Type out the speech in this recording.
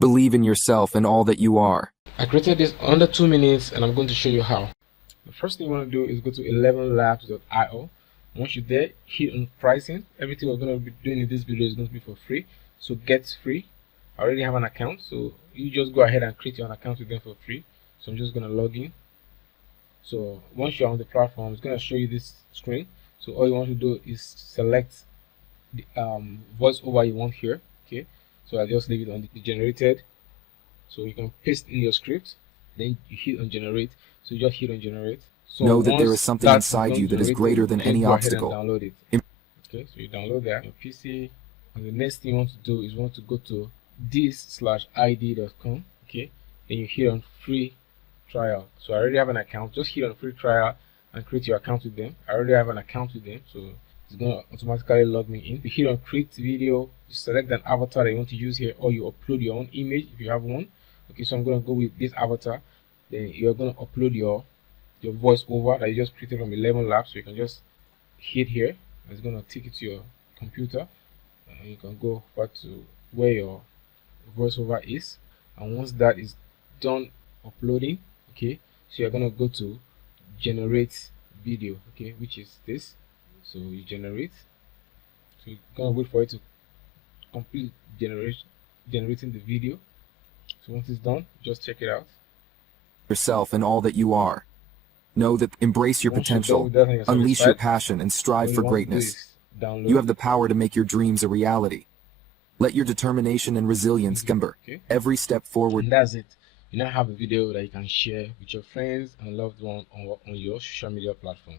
Believe in yourself and all that you are. I created this under 2 minutes and I'm going to show you how. The first thing you want to do is go to ElevenLabs.io. Once you're there, hit on pricing. Everything we're going to be doing in this video is going to be for free. So get free. I already have an account, so you just go ahead and create your own account with them for free. So I'm just going to log in. So once you're on the platform, it's going to show you this screen. So all you want to do is select the voiceover you want here. Okay, so I'll just leave it on the generated. So you can paste in your script, then you hit on generate. So you just hit on generate. So Know that there is something inside you that is greater than any obstacle. Download it. Okay, so you download that on your PC, and the next thing you want to do is to go to this/id.com. Okay, then you hit on free trial. So I already have an account. Just hit on free trial and create your account with them. I already have an account with them, so it's going to automatically log me in. You hit on create video, you select an avatar that you want to use here, or you upload your own image if you have one. Okay, so I'm going to go with this avatar. Then you're going to upload your voice over that you just created from ElevenLabs. So you can just hit here. It's going to take it to your computer, and you can go back to where your voiceover is. And once that is done uploading, okay, so you're going to go to generate video, okay, which is this. So you generate. So you're going to wait for it to complete generating the video. So once it's done, just check it out. Yourself and all that you are. Know that embrace your potential, unleash your passion, and strive for greatness. You have the power to make your dreams a reality. Let your determination and resilience guide every step forward. And that's it. You now have a video that you can share with your friends and loved ones on your social media platform.